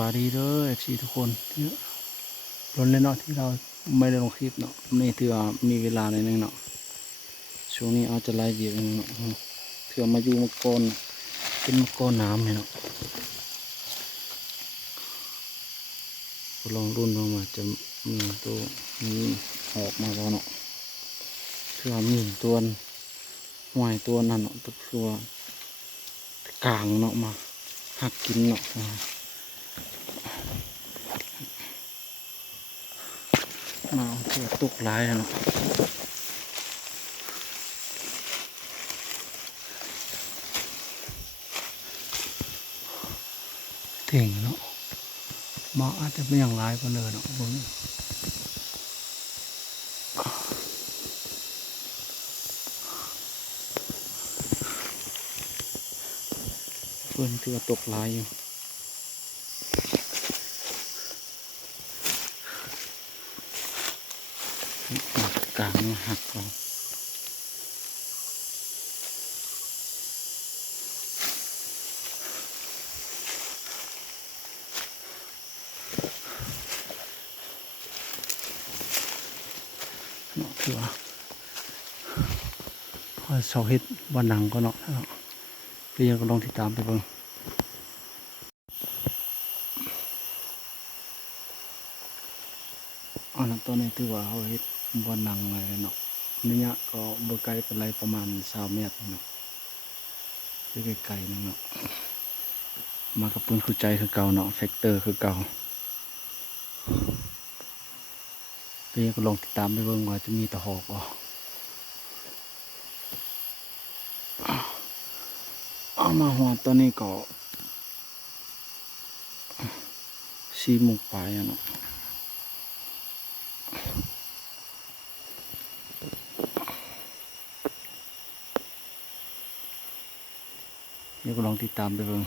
วัสดีเด้อFC ทุกคนที่ล้นเลยเนาะที่เราไม่ได้ลงคลิปเนาะนี่ถือว่ามีเวลาในนึงเนาะช่วงนี้เอาจะไล่เดียวเองเนาะถือมาอยู่มะกอนเป็นมะกอนน้ำเนี่ยเนาะลองรุ่นลงมาจะมีตัวนี้ออกมาแล้วเนาะถือว่ามีตัวหวยตัวนั้นเนาะตัวกลางเนาะมาหักกินเนาะมาเถื่อตกหลายแล้วเนาะเต่งเนาะมาอาจจะเป็นอย่างไรก็เลยเนาะพวกนี้เพื่อนถือว่าตกหลายอยู่กลางหักลงเนาะถือว่าพอเสาเฮ็ดวันหนังก็เนาะเพื่อนก็ลองติดตามไปเบิ่งอันนั้นตอนนี้ถือว่าเขาเฮ็ดวันหนังอะไรเนาะระยะก็บ่ไกลเป็นไรประมาณ20 เมตรเนาะอยู่ไกลๆนึงเนาะมากับปืนคู่ใจคือเก่าเนาะแฟกเตอร์คือเก่าเพื่อนก็ลองติดตามไปเบิ่งว่าจะมีตะหอกบ่เอามาหัวตอนนี้ก็4 โมงปลายเนาะเดี๋ยวก็ลองติดตามไปเบิ่ง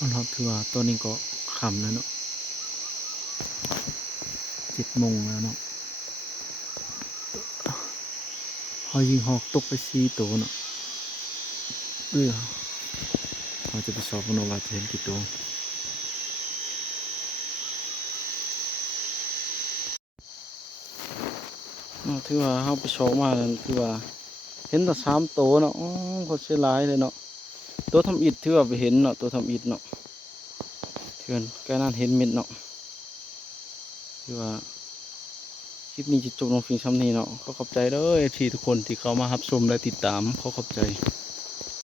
ก็เนาะถือว่าตอนนี้ก็ค่ำแล้วเนาะ7 โมงแล้วเนาะเขายิงหอกตกไป4 ตัวเนาะเขาจะไปสอบกันว่าจะเห็นกี่ตัวถือว่าเขาไปสอบมาแล้วคือว่าเห็นแต่3 ตัวเนาะเขาเสียหลายเลยเนาะตัวทำอิฐถือว่าไปเห็นเนาะตัวทำอิฐเนาะเถื่อนแกนั่นเห็นเม็ดเนาะคือว่าคลิปนี้จะจบลงเพียงเท่านี้เนาะขอขอบใจเด้อทีทุกคนที่เข้ามารับชมและติดตามขอขอบใจ